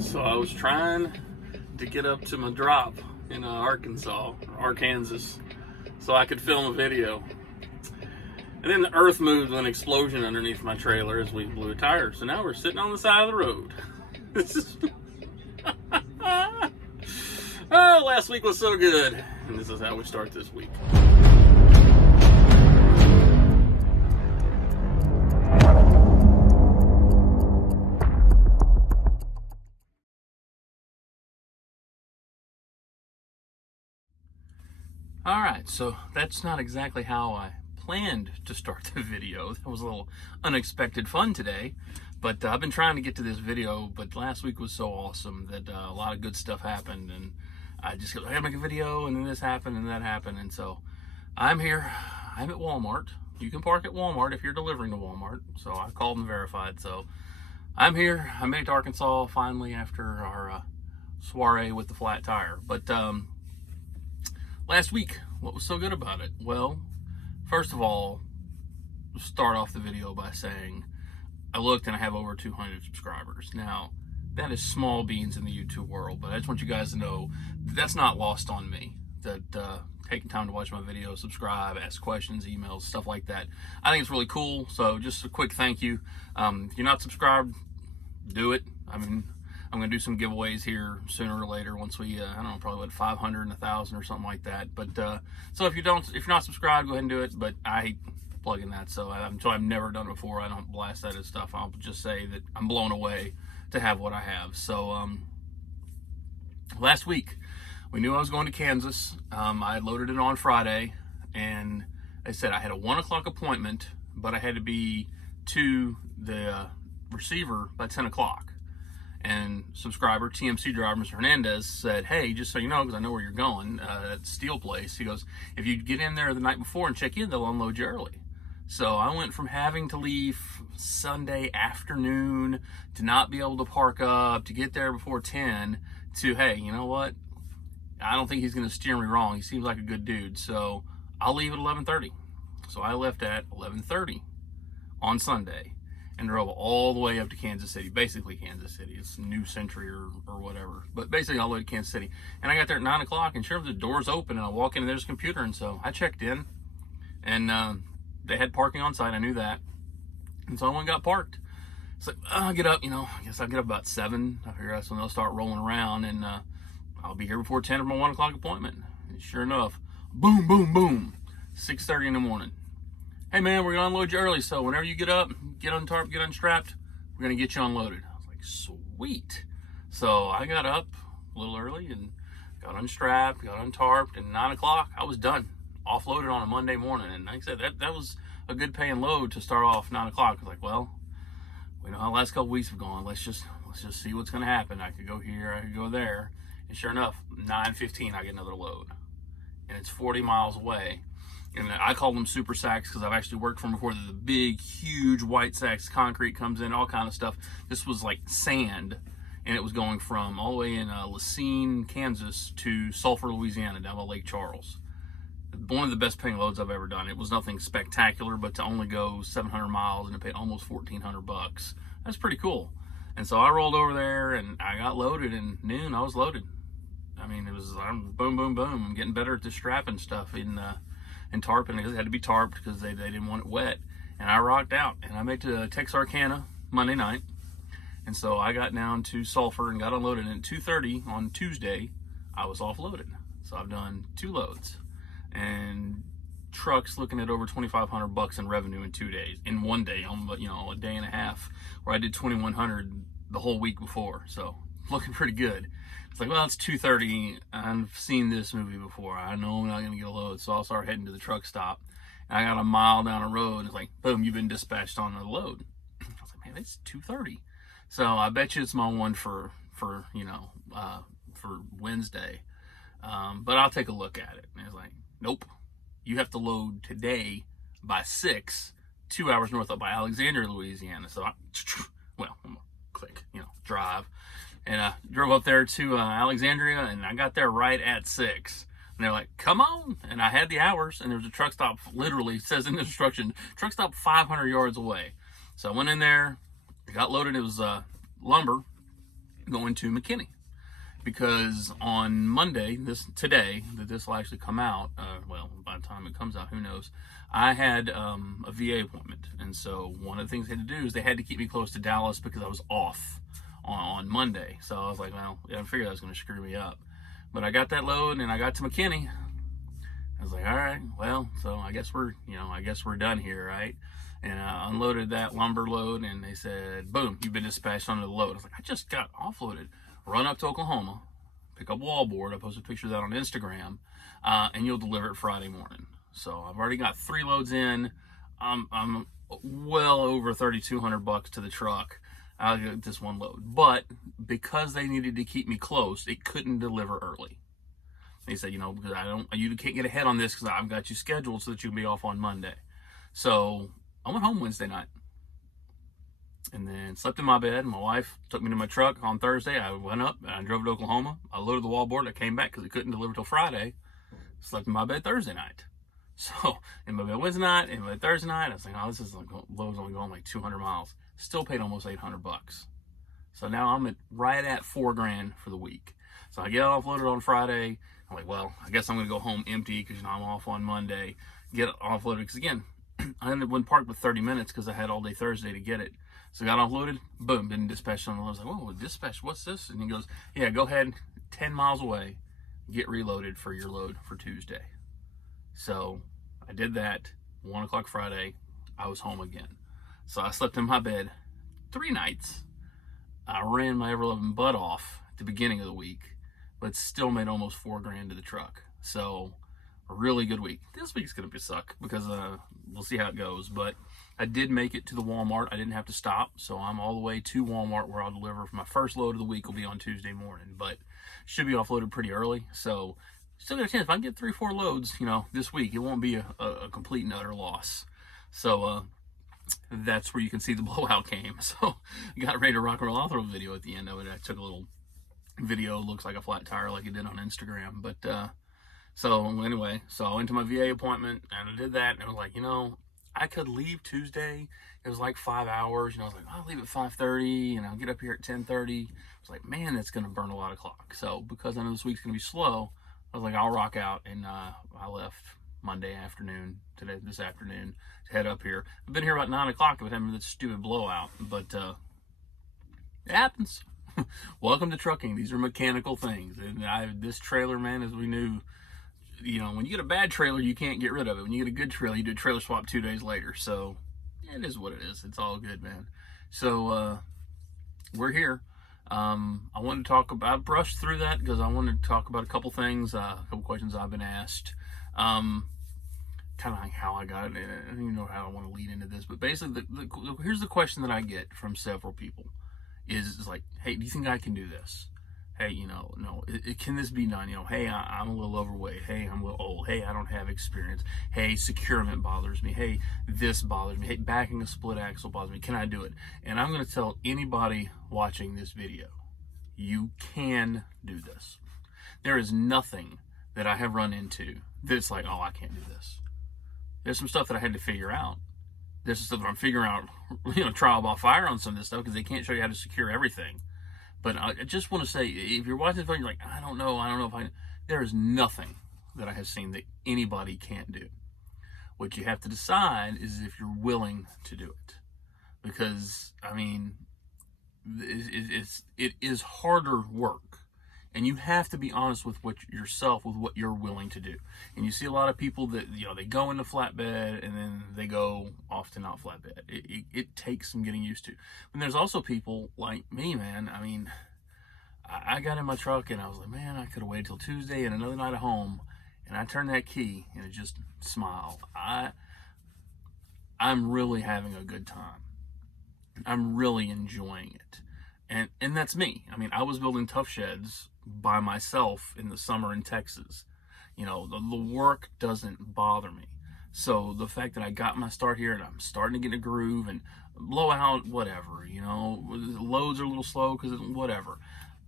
So I was trying to get up to my drop in Arkansas, so I could film a video. And then the earth moved with an explosion underneath my trailer as we blew a tire. So now we're sitting on the side of the road. Oh, last week was so good. And this is how we start this week. Alright, so that's not exactly how I planned to start the video. That was a little unexpected fun today, but I've been trying to get to this video, but last week was so awesome that a lot of good stuff happened, and I just go, I gotta make a video, and then this happened, and that happened, and so I'm here. I'm at Walmart. You can park at Walmart if you're delivering to Walmart, so I called and verified, so I'm here. I made it to Arkansas finally after our soiree with the flat tire, but last week, what was so good about it? Well, first of all, start off the video by saying I looked and I have over 200 subscribers. Now, that is small beans in the YouTube world, but I just want you guys to know that's not lost on me. That taking time to watch my videos, subscribe, ask questions, emails, stuff like that. I think it's really cool, so just a quick thank you. If you're not subscribed, do it. I mean, I'm going to do some giveaways here sooner or later once we, I don't know, probably what, 500 and 1,000 or something like that. But, so if you're not subscribed, go ahead and do it. But I hate plugging that, so I've never done it before. I don't blast that as stuff. I'll just say that I'm blown away to have what I have. So, last week, we knew I was going to Kansas. I loaded it on Friday, and I said I had a 1 o'clock appointment, but I had to be to the receiver by 10 o'clock. And subscriber, TMC driver, Mr. Hernandez, said, hey, just so you know, because I know where you're going, that steel place, he goes, if you get in there the night before and check in, they'll unload you early. So I went from having to leave Sunday afternoon to not be able to park up, to get there before 10, to, hey, you know what? I don't think he's going to steer me wrong. He seems like a good dude. So I'll leave at 11:30. So I left at 11:30 on Sunday and drove all the way up to Kansas City, basically Kansas City. It's New Century or whatever, but basically all the way to Kansas City. And I got there at 9 o'clock, and sure enough, the door's open, and I walk in, and there's a computer, and so I checked in, and they had parking on site. I knew that, and so I went and got parked. It's like, I'll get up, I guess I'll get up about 7. I figure that's when they'll start rolling around, and I'll be here before 10 for my 1 o'clock appointment. And sure enough, boom, boom, boom, 6:30 in the morning. Hey man, we're gonna unload you early, so whenever you get up, get untarped, get unstrapped, we're gonna get you unloaded. I was like, sweet. So I got up a little early and got unstrapped, got untarped, and 9 o'clock, I was done. Offloaded on a Monday morning. And like I said, that was a good paying load to start off 9 o'clock. I was like, well, we know how the last couple weeks have gone. Let's just see what's gonna happen. I could go here, I could go there. And sure enough, 9:15, I get another load. And it's 40 miles away. And I call them super sacks because I've actually worked for them before. The big, huge white sacks, concrete comes in, all kind of stuff. This was like sand, and it was going from all the way in Lacine, Kansas to Sulphur, Louisiana, down by Lake Charles. One of the best paying loads I've ever done. It was nothing spectacular, but to only go 700 miles and to pay almost $1,400, that's pretty cool. And so I rolled over there, and I got loaded, and noon I was loaded. I mean, it was boom, boom, boom. I'm getting better at the strapping stuff and tarping. It had to be tarped because they didn't want it wet. And I rocked out, and I made to Texarkana Monday night. And so I got down to Sulphur and got unloaded. And at 2:30 on Tuesday, I was offloaded. So I've done 2 loads. And trucks looking at over $2,500 in revenue in 2 days. In 1 day, a day and a half, where I did $2,100 the whole week before. So looking pretty good. It's like, well, it's 2:30. I've seen this movie before. I know I'm not going to get a load. So I'll start heading to the truck stop. And I got a mile down a road. And it's like, boom, you've been dispatched on the load. I was like, man, it's 2:30. So I bet you it's my one for Wednesday. But I'll take a look at it. And it's like, nope. You have to load today by 6, 2 hours north up by Alexandria, Louisiana. So I'm going to click, drive. And I drove up there to Alexandria, and I got there right at 6. And they're like, come on. And I had the hours, and there was a truck stop, literally says in the instruction, truck stop 500 yards away. So I went in there, got loaded. It was lumber. going to McKinney. Because on Monday, today, that this will actually come out, well, by the time it comes out, who knows, I had a VA appointment. And so one of the things they had to do is they had to keep me close to Dallas because I was off on Monday. So I was like, well, yeah, I figured that was going to screw me up. But I got that load and I got to McKinney. I was like, all right, well, so I guess we're done here, right? And I unloaded that lumber load and they said, boom, you've been dispatched onto the load. I was like, I just got offloaded. Run up to Oklahoma, pick up wallboard. I posted a picture of that on Instagram, and you'll deliver it Friday morning. So I've already got 3 loads in. I'm well over $3,200 to the truck. I got this one load, but because they needed to keep me close, it couldn't deliver early. They said, because you can't get ahead on this because I've got you scheduled so that you can be off on Monday. So I went home Wednesday night. And then slept in my bed. My wife took me to my truck on Thursday. I went up and I drove to Oklahoma. I loaded the wallboard. I came back because it couldn't deliver till Friday. Slept in my bed Thursday night. So in my bed Wednesday night, in my bed Thursday night, I was like, oh, this is like load's only going like 200 miles. Still paid almost $800. So now I'm right at $4,000 for the week. So I get offloaded on Friday. I'm like, well, I guess I'm going to go home empty because I'm off on Monday. Get offloaded because again, I ended up parked with 30 minutes because I had all day Thursday to get it. So got offloaded, boom, been dispatched on the load. I was like, whoa, dispatch, what's this? And he goes, yeah, go ahead, 10 miles away, get reloaded for your load for Tuesday. So I did that, 1 o'clock Friday, I was home again. So I slept in my bed 3 nights. I ran my ever-loving butt off at the beginning of the week, but still made almost $4,000 to the truck. So a really good week. This week's going to suck because we'll see how it goes, but I did make it to the Walmart. I didn't have to stop, so I'm all the way to Walmart where I'll deliver. My first load of the week will be on Tuesday morning, but should be offloaded pretty early. So still got a chance. If I can get 3-4 loads, this week, it won't be a complete and utter loss. So that's where you can see the blowout came. So I got ready to rock and roll. I'll throw a video at the end of it. I took a little video, looks like a flat tire like it did on Instagram. But so anyway, so I went to my VA appointment and I did that, and I was like, I could leave Tuesday. It was like 5 hours. I was like, I'll leave at 5:30 and I'll get up here at 10:30. I was like, man, that's going to burn a lot of clock. So because I know this week's going to be slow, I was like, I'll rock out. And I left Monday afternoon, this afternoon, to head up here. I've been here about 9 o'clock. I've been having this stupid blowout, but it happens. Welcome to trucking. These are mechanical things. And this trailer, man, as we knew, when you get a bad trailer, you can't get rid of it. When you get a good trailer, you do a trailer swap 2 days later. So yeah, it is what it is. It's all good, man. So we're here. I wanted to talk about, I brushed through that because I wanted to talk about a couple things, a couple questions I've been asked. Kind of like how I got it. I don't even know how I want to lead into this, but basically, here's the question that I get from several people is like, hey, do you think I can do this? Hey, no, can this be done? Hey, I'm a little overweight. Hey, I'm a little old. Hey, I don't have experience. Hey, securement bothers me. Hey, this bothers me. Hey, backing a split axle bothers me. Can I do it? And I'm going to tell anybody watching this video, you can do this. There is nothing that I have run into that's like, oh, I can't do this. There's some stuff that I had to figure out. There's some stuff that I'm figuring out, trial by fire on some of this stuff because they can't show you how to secure everything. But I just want to say, if you're watching this video, you're like, I don't know if I... There is nothing that I have seen that anybody can't do. What you have to decide is if you're willing to do it. Because, it is harder work. And you have to be honest with yourself with what you're willing to do. And you see a lot of people that, they go into flatbed and then they go off to not flatbed. It takes some getting used to. And there's also people like me, man. I got in my truck and I was like, man, I could have waited till Tuesday and another night at home. And I turned that key and it just smiled. I'm really having a good time. I'm really enjoying it. And that's me. I was building tough sheds by myself in the summer in Texas. The work doesn't bother me. So the fact that I got my start here and I'm starting to get a groove and blow out, whatever, loads are a little slow because whatever.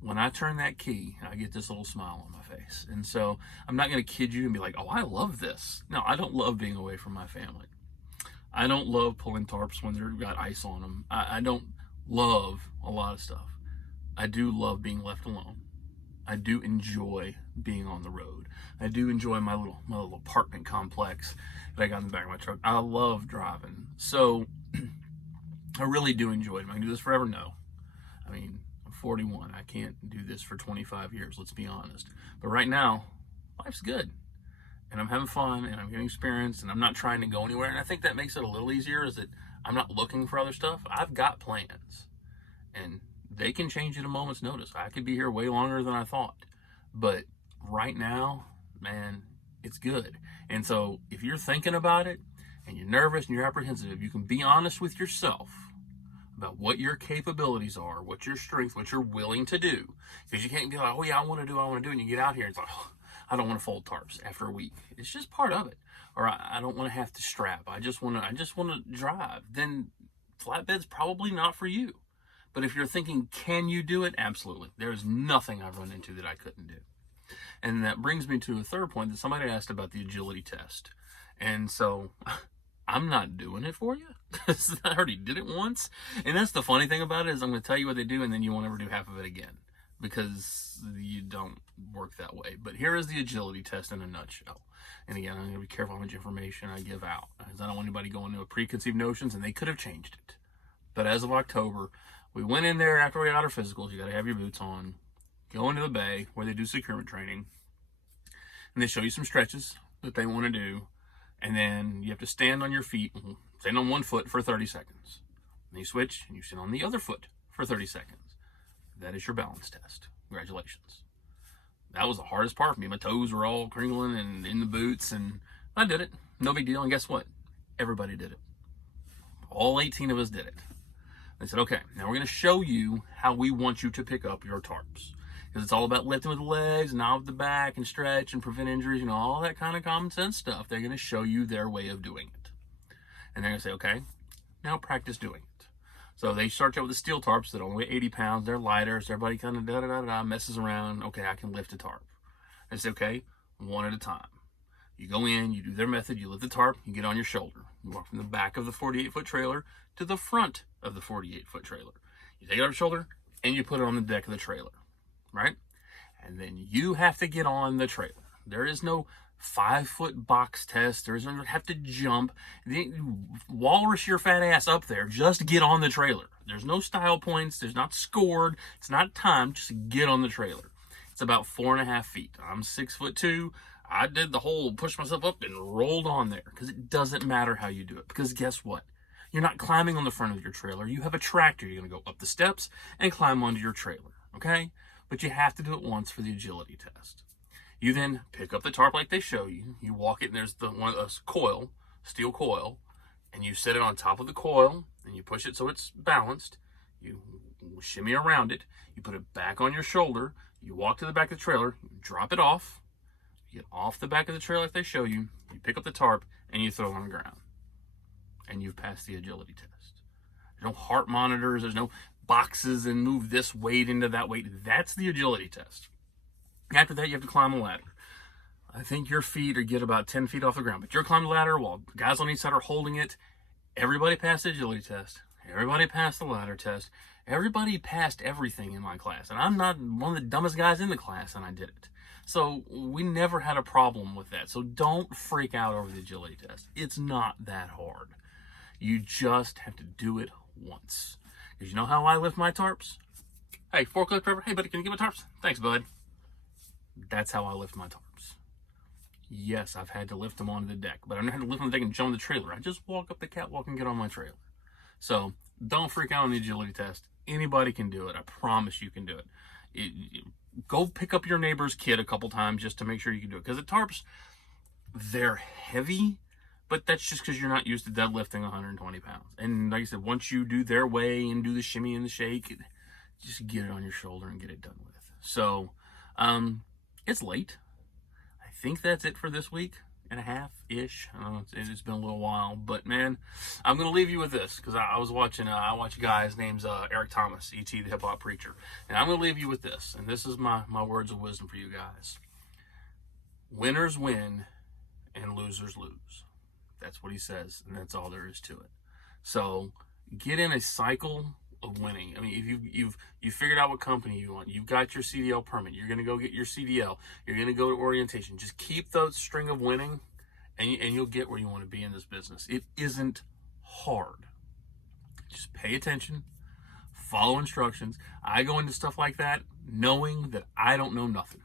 When I turn that key, I get this little smile on my face. And so I'm not going to kid you and be like, oh, I love this. No, I don't love being away from my family. I don't love pulling tarps when they've got ice on them. I don't love a lot of stuff. I do love being left alone. I do enjoy being on the road. I do enjoy my little apartment complex that I got in the back of my truck. I love driving. So I really do enjoy it. Am I gonna do this forever? No. I mean, I'm 41. I can't do this for 25 years, let's be honest. But right now, life's good. And I'm having fun and I'm getting experience and I'm not trying to go anywhere. And I think that makes it a little easier, is that I'm not looking for other stuff. I've got plans. And they can change at a moment's notice. I could be here way longer than I thought. But right now, man, it's good. And so if you're thinking about it and you're nervous and you're apprehensive, you can be honest with yourself about what your capabilities are, what your strength, what you're willing to do. Because you can't be like, oh yeah, I want to do, and you get out here and it's like, oh, I don't want to fold tarps after a week. It's just part of it. Or I don't want to have to strap. I just want to drive. Then flatbed's probably not for you. But if you're thinking, can you do it? Absolutely. There's nothing I've run into that I couldn't do. And that brings me to a third point that somebody asked about the agility test. And so I'm not doing it for you because I already did it once. And that's the funny thing about it, is I'm going to tell you what they do and then you won't ever do half of it again, because you don't work that way. But here is the agility test in a nutshell. And again, I'm going to be careful how much information I give out, because I don't want anybody going into preconceived notions, and they could have changed it. But as of October, we went in there after we got our physicals. You got to have your boots on. Go into the bay where they do securement training. And they show you some stretches that they want to do. And then you have to stand on your feet, stand on one foot for 30 seconds. And you switch and you sit on the other foot for 30 seconds. That is your balance test. Congratulations. That was the hardest part for me. My toes were all crinkling and in the boots, and I did it. No big deal. And guess what? Everybody did it. All 18 of us did it. They said, okay, now we're going to show you how we want you to pick up your tarps. Because it's all about lifting with the legs, not with the back, and stretch and prevent injuries, you know, all that kind of common sense stuff. They're going to show you their way of doing it. And they're going to say, okay, now practice doing it. So they start out with the steel tarps that only weigh 80 pounds. They're lighter, so everybody kind of messes around. Okay, I can lift a tarp. They say, okay, one at a time. You go in, you do their method, you lift the tarp, you get on your shoulder. You walk from the back of the 48-foot trailer to the front of the 48-foot trailer. You take it off your shoulder, and you put it on the deck of the trailer, right? And then you have to get on the trailer. There is no 5-foot box test. There is no have to jump. Walrus your fat ass up there. Just get on the trailer. There's no style points. There's not scored. It's not timed. Just get on the trailer. It's about 4.5 feet. I'm 6'2". I did the whole push myself up and rolled on there, because it doesn't matter how you do it. Because guess what? You're not climbing on the front of your trailer. You have a tractor. You're going to go up the steps and climb onto your trailer, okay? But you have to do it once for the agility test. You then pick up the tarp like they show you. You walk it, and there's a coil, steel coil, and you set it on top of the coil, and you push it so it's balanced. You shimmy around it. You put it back on your shoulder. You walk to the back of the trailer. You drop it off. You get off the back of the trailer like they show you. You pick up the tarp, and you throw it on the ground. And you've passed the agility test. There's no heart monitors. There's no boxes and move this weight into that weight. That's the agility test. After that, you have to climb a ladder. I think your feet get about 10 feet off the ground, but you're climbing the ladder while guys on each side are holding it. Everybody passed the agility test. Everybody passed the ladder test. Everybody passed everything in my class. And I'm not one of the dumbest guys in the class, and I did it. So we never had a problem with that. So don't freak out over the agility test. It's not that hard. You just have to do it once. Because you know how I lift my tarps? Hey, forklift driver, hey buddy, can you get my tarps? Thanks, bud. That's how I lift my tarps. Yes, I've had to lift them onto the deck, but I've never had to lift them on the deck and jump on the trailer. I just walk up the catwalk and get on my trailer. So don't freak out on the agility test. Anybody can do it. I promise you can do it. Go pick up your neighbor's kid a couple times just to make sure you can do it. Because the tarps, they're heavy, but that's just because you're not used to deadlifting 120 pounds. And like I said, once you do their way and do the shimmy and the shake, just get it on your shoulder and get it done with. So, it's late. I think that's it for this week and a half-ish. It's been a little while. But, man, I'm going to leave you with this. Because I was watching, I watch a guy, his name's Eric Thomas, E.T. the hip-hop preacher. And I'm going to leave you with this. And this is my words of wisdom for you guys. Winners win and losers lose. That's what he says. And that's all there is to it. So, get in a cycle of winning. I mean, if you've figured out what company you want, you've got your CDL permit, you're going to go get your CDL, you're going to go to orientation. Just keep that string of winning, and you'll get where you want to be in this business. It isn't hard. Just pay attention, follow instructions. I go into stuff like that knowing that I don't know nothing.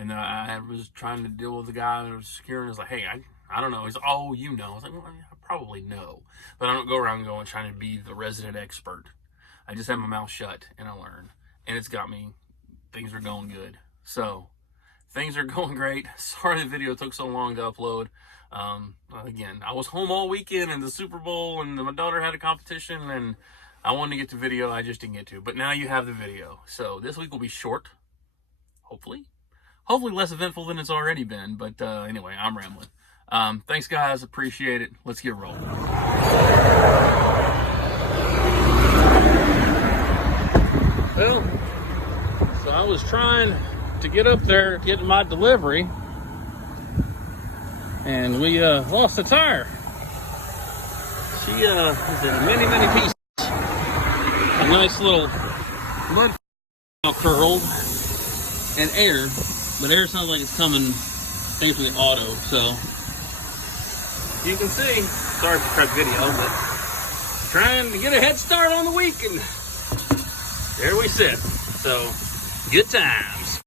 And I was trying to deal with the guy that was securing. I was like, hey, I don't know. He's like, oh, you know. I was like, well, I probably know. But I don't go around going trying to be the resident expert. I just have my mouth shut and I learn. And it's got me. Things are going good. So, things are going great. Sorry the video took so long to upload. Again, I was home all weekend and the Super Bowl, and my daughter had a competition, and I wanted to get to video. I just didn't get to. But now you have the video. So, this week will be short. Hopefully less eventful than it's already been, but anyway, I'm rambling. Thanks, guys. Appreciate it. Let's get rolling. Well, so I was trying to get up there, getting my delivery, and we lost a tire. She is in many pieces. A nice little mud curled and air. But air sounds like it's coming, thanks for the auto, so you can see, sorry for the cut video, but trying to get a head start on the week, and there we sit. So, good times.